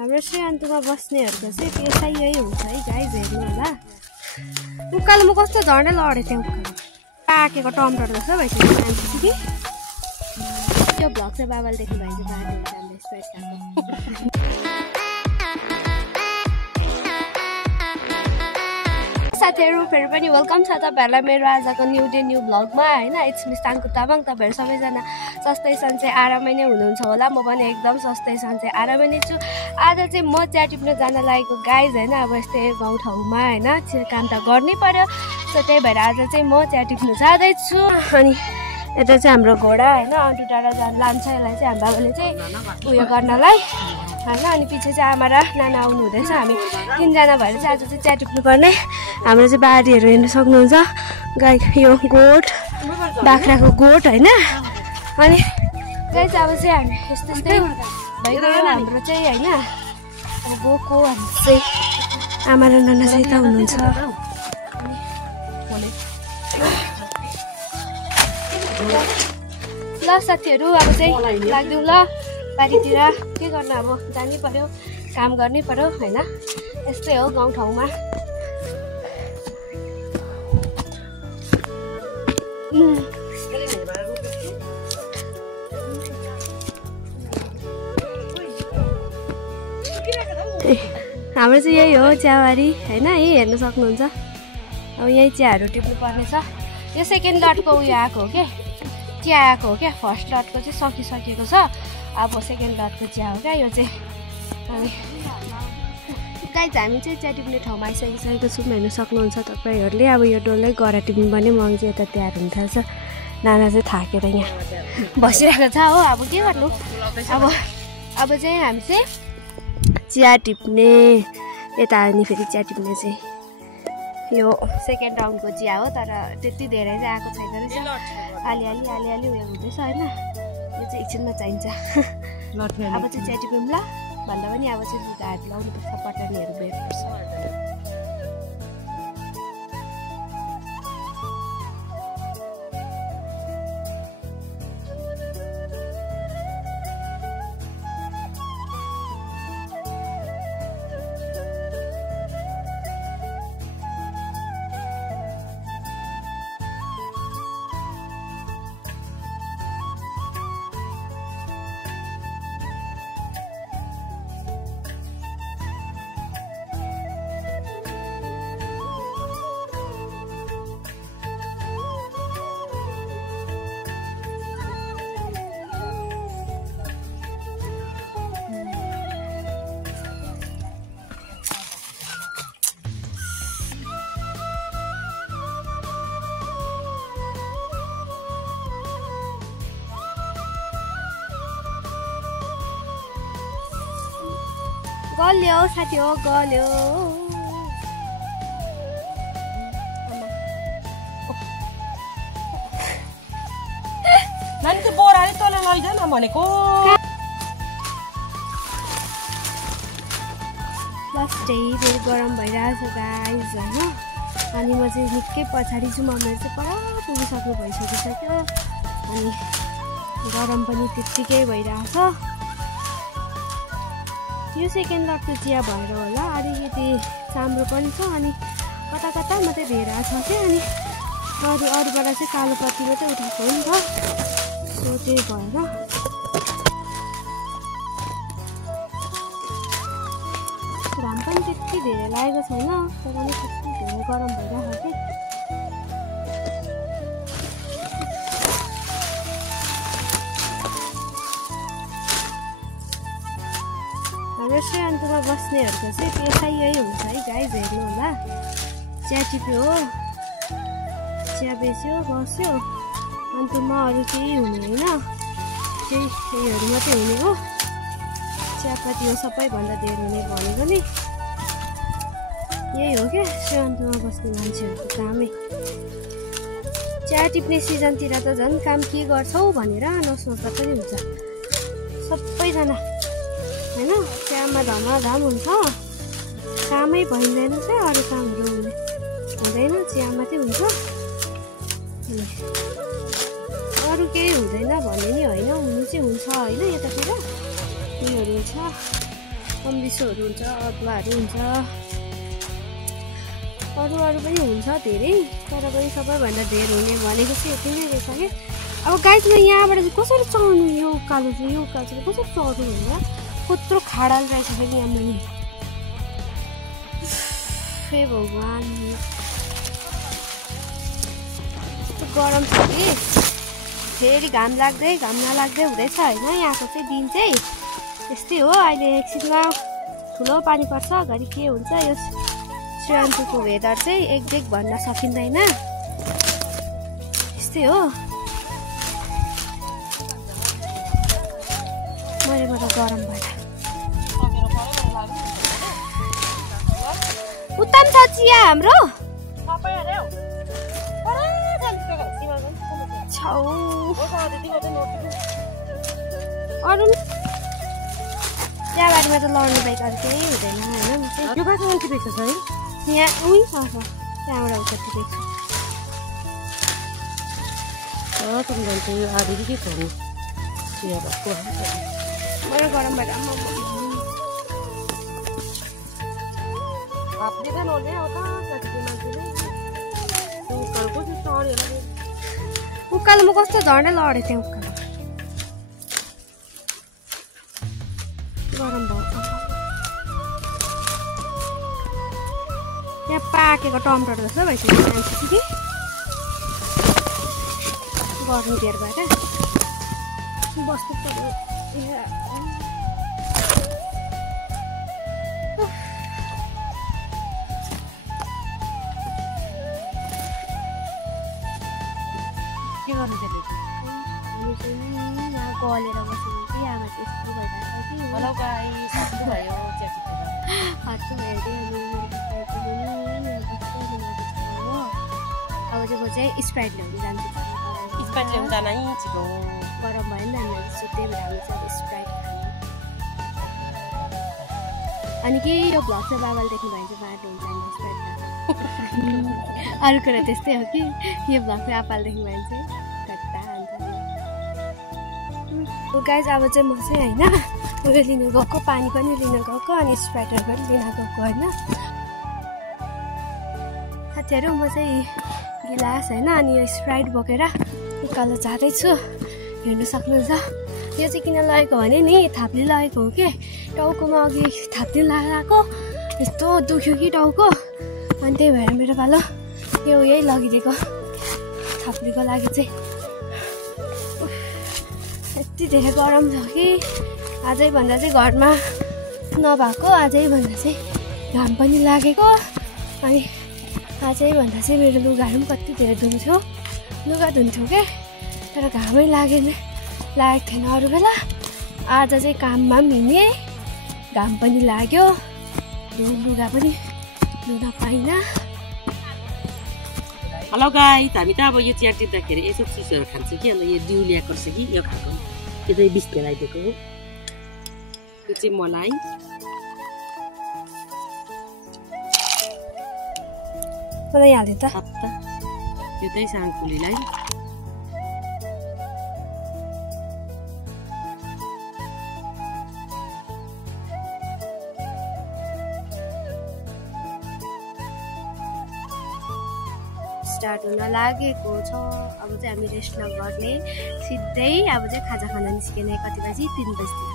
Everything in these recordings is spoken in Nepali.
हाम्रो श्रीअन्तुमा बस्नेहरूको चाहिँ पेसा यही हुन्छ है गाइज, हेर्नु होला। उकालो म कस्तो झन्डै लडेँ त्यहाँ उकालो पाकेको टमाटर जस्तो भइसक्यो मान्छे कि त्यो भ्लग चाहिँ बाबाले देख्नु भएको बाटो राम्रो स्प्रेड खाएको। साथीहरू फेरि पनि वेलकम छ तपाईँहरूलाई मेरो आजको न्यू डे न्यू भ्लगमा होइन। It's miss Tanku Tamang. तपाईँहरू सबैजना सस्तै सन्चै आरामै नै हुनुहुन्छ होला। म पनि एकदम सस्तै सन्चै आरामै नै छु। आज चाहिँ म चिया टिप्न जान लागेको गाइज होइन। अब यस्तै गाउँठाउँमा होइन काम त गर्नै पर्यो, सो त्यही भएर आज चाहिँ म चिया टिप्न जाँदैछु। अनि यता चाहिँ हाम्रो घोडा होइन अन्टु टाढा लान्छ, यसलाई चाहिँ हाम्रो बाबाले चाहिँ उयो गर्नलाई होइन। अनि पछि चाहिँ आमा र नाना आउनु हुँदैछ, हामी तिनजना भएर चाहिँ आज चाहिँ चिया टिप्नु पर्ने। हाम्रो चाहिँ बारीहरू हेर्नु सक्नुहुन्छ, गाई यो गोठ बाख्राको गोठ होइन। अनि गाई चाहिँ अब चाहिँ हामी यस्तो यस्तै भइगयो हाम्रो चाहिँ होइन। अब गएको हामी चाहिँ आमा र नाना चाहिँ यता हुनुहुन्छ। ल साथीहरू अब चाहिँ लाग्दिउँ ल बारीतिर। के गर्नु अब जानै पर्यो, काम गर्नै पर्यो होइन। यस्तै हो गाउँठाउँमा। हाम्रो चाहिँ यही हो चियाबारी होइन। यही हेर्न सक्नुहुन्छ। अब यही चियाहरू टिप्नु पर्ने छ। यो सेकेन्ड लटको उयो आएको हो क्या, चिया आएको हो क्या। फर्स्ट लटको चाहिँ सकिसकेको छ, अब सेकेन्ड लटको चिया हो क्या यो चाहिँ। अनि गाइज हामी चाहिँ चिया टिप्ने ठाउँमा आइसकिसकेको छौँ, हेर्न सक्नुहुन्छ तपाईँहरूले। अब यो डल्लै गरा टिप्नु पनि मग चाहिँ यता तयार हुन थाल्छ। नाना चाहिँ थाकेर यहाँ बसिरहेको छ हो। अब के गर्नु, अब चाहिँ हामी चाहिँ चिया टिप्ने यता अनि फेरि चिया टिप्ने चाहिँ यो सेकेन्ड राउन्डको चिया हो, तर त्यति धेरै चाहिँ आएको छैन रहेछ। अलिअलि उयो हुँदैछ होइन। यो चाहिँ एकछिनमा चाहिन्छ। अब चाहिँ चिया टिप्यौँ ल भन्दा पनि अब चाहिँ लुगाहरू लाउनुपर्छ, पटानीहरू बेर्नुपर्छ। गल्यो साथी हो गल्यो। नानी चाहिँ बोराले तल लैजान भनेको। लास्टै फेरि गरम भइरहेको छ गाइज होइन। अनि म चाहिँ निकै पछाडि छु, मम्मीहरू चाहिँ पर पुगिसक्नु भइसकिसक्यो। अनि गरम पनि त्यत्तिकै भइरहेछ। यो सेकेन्ड लटको चिया भएर होला अलिकति चाम्रो पनि छ। अनि कता कता मात्रै भेरा छ क्या। अनि अरूबाट चाहिँ कालो पत्ती मात्रै उठाएको हो नि त, सो त्यही भएर घाम पनि त्यति धेरै लागेको छैन, तर पनि त्यति धेरै गरम भइरहेको क्या। हाम्रो श्रीअन्तुमा बस्नेहरूको चाहिँ पेसा यही हुन्छ है गाइज, हेर्नु होला। चिया टिप्यो हो, चिया बेच्यो बस्यो, अन्तमा अरू केही हुने होइन। त्यहीहरू मात्रै हुने हो। चियापत्ती हो सबैभन्दा धेरै हुने भनेको नि यही हो क्या श्रीअन्तुमा बस्ने मान्छेहरूको कामै। चिया टिप्ने सिजनतिर त झन् काम के गर्छौ भनेर नसोच्दा पनि हुन्छ सबैजना होइन। चियामा धमाधम हुन्छ, कामै भइँदैन चाहिँ अरू कामहरू हुँदैन, चिया मात्रै हुन्छ। अरू केही हुँदैन भन्ने नि होइन, हुनु चाहिँ हुन्छ होइन। यतातिर उयोहरू हुन्छ। अम्लिसोहरू हुन्छ, अदुवाहरू हुन्छ, अरू पनि हुन्छ धेरै, तर पनि सबैभन्दा धेरै हुने भनेको चाहिँ यति नै रहेछ कि। अब गाइजमा यहाँबाट चाहिँ कसरी चढ्नु, यो उकालो चाहिँ कसरी चढ्नु भन्दा कत्रो खाडल रहेछ फेरि यहाँ मुनि। हे भगवान्, यस्तो गरम छ कि फेरि घाम नलाग्दै हुँदैछ होइन। यहाँको चाहिँ दिन चाहिँ यस्तै हो। अहिले एकछिनमा ठुलो पानी पर्छ, घरि के हुन्छ। यो श्रीरामपुरको वेदर चाहिँ एकजेक्ट भन्न सकिँदैन, यस्तै हो। मरेबाट गरम भएर उत्तम छ चिया हाम्रो अरू चियाबारीमा त लड्नु बाहेक अरू केही हुँदैन होइन। यहाँ उही छ त्यहाँबाट उता देख्छु। मेरो गरम भएर उकालोमा कस्तो झन्डै लडेको थिएँ उकालो गरम भयो। यहाँ पाकेको टमाटर जस्तो भइसक्यो मान्छे कि गर्नु बेर भएर बस्नु पर्यो। के गर्नु पर्यो? हामी चाहिँ यहाँ गलेर बस्नु कि आमा त्यस्तो भइरहेको कि हेलो गाइस, हत्तु भयो हत्तु भयो अब चाहिँ म चाहिँ स्प्राइट ल्याउनु जान्छु। स्प्राइट ल्याउनु जान है छिटो, गरम भयो नि त हामीलाई त्यही भएर हामी चाहिँ स्प्राइट खानु। अनि कि यो भ्लग चाहिँ बाबाले देख्नु भयो चाहिँ बाटो हुन्छ हामी स्प्राइट खानु। अरू कुरा त्यस्तै हो कि यो भ्लग चाहिँ आपाले देख्नु भयो भने चाहिँ कट्टा हुन्छ। गाइज अब चाहिँ म चाहिँ होइन उयो लिन गएको, पानी पनि लिन गएको अनि स्प्राइटहरू पनि लिन गएको होइन साथीहरू। म चाहिँ गिलास होइन अनि यो स्प्राइट बोकेर उकालो जाँदैछु, हेर्नु सक्नुहुन्छ। यो चाहिँ किन लगेको भने नि थाप्ली लगेको हो कि टाउकोमा अघि थाप्ली लगाएको यस्तो दुख्यो कि टाउको, अनि त्यही भएर मेरो पालो यही लगिदिएको थाप्लीको लागि चाहिँ। यति धेरै गरम छ कि आजै भन्दा चाहिँ घरमा नभएको, आजै भन्दा चाहिँ घाम पनि लागेको, अनि आजै भन्दा चाहिँ मेरो लुगाहरू पनि कति धेरै धुन्थ्यो, लुगा धुन्थ्यो क्या, तर घामै लागेको थिएन अरू बेला। आज चाहिँ काममा पनि हिँडेँ, घाम पनि लाग्यो, लुगा पनि धुन पाइनँ। हेलो गाइस, हामी त अब यो चिया टिप्दाखेरि यसो चिसोहरू खान्छ कि, अन्त यो दिउ ल्याएको रहेछ कि यो खाएको, यो चाहिँ 20 लगाइदिएको हो। यो चाहिँ मलाई बनाइहाल्यो त। यो चाहिँ साङकुलीलाई स्टार्ट हुन लागेको छ। अब चाहिँ हामी रेस्ट नगर्ने, सिधै अब चाहिँ खाजा खान निस्किने। कति बजी? 3 बजीतिर।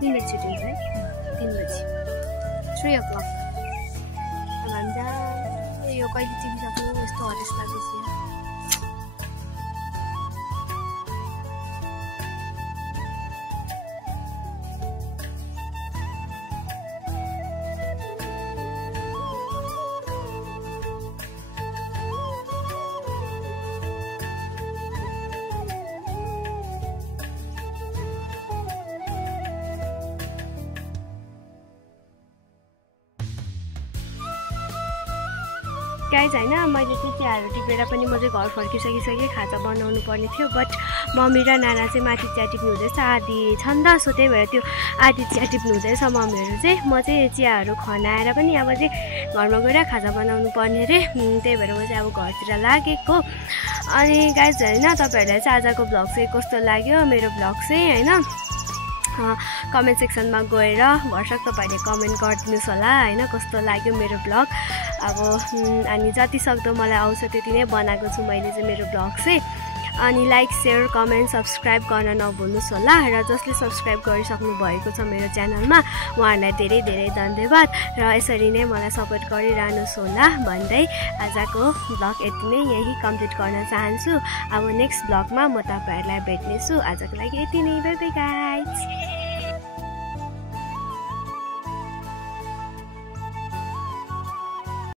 3 बजी छुट्टी हुन्छ है, 3 बजी 3 o'clock। अब हामी जहाँ यो कहिले चिनिसक्नु, यस्तो हरेस लाग्दैछ। गाइज होइन मैले चाहिँ चियाहरू टिपेर पनि म चाहिँ घर फर्किसकेँ, खाजा बनाउनु पर्ने थियो, बट मम्मी र नाना चाहिँ माथि चिया टिप्नु हुँदैछ, आधी छन् त, सो त्यही भएर त्यो आधी चिया टिप्नु हुँदैछ मम्मीहरू चाहिँ। म चाहिँ चियाहरू खनाएर पनि अब चाहिँ घरमा गएर खाजा बनाउनु पर्ने अरे, त्यही भएर म चाहिँ अब घरतिर लागेको। अनि गाइज होइन तपाईँहरूलाई चाहिँ आजको भ्लग चाहिँ कस्तो लाग्यो मेरो भ्लग चाहिँ होइन, कमेन्ट सेक्सनमा गएर भरसक तपाईँहरूले कमेन्ट गरिदिनुहोस् होला होइन कस्तो लाग्यो मेरो ब्लग अब अनि जति सक्दो मलाई आउँछ त्यति नै बनाएको छु मैले चाहिँ मेरो ब्लग चाहिँ अनि लाइक शेयर कमेन्ट सब्सक्राइब गर्न नभुल्नुहोस् होला र जसले सब्सक्राइब गरिसक्नु भएको छ मेरो च्यानलमा उहाँहरूलाई धेरै धेरै धन्यवाद र यसरी नै मलाई सपोर्ट गरिरहनुहोस् होला भन्दै आजको ब्लग यति नै यही कम्प्लिट गर्न चाहन्छु अब नेक्स्ट ब्लगमा म तपाईँहरूलाई भेट्नेछु आजको लागि यति नै बाइ बाइ गाइज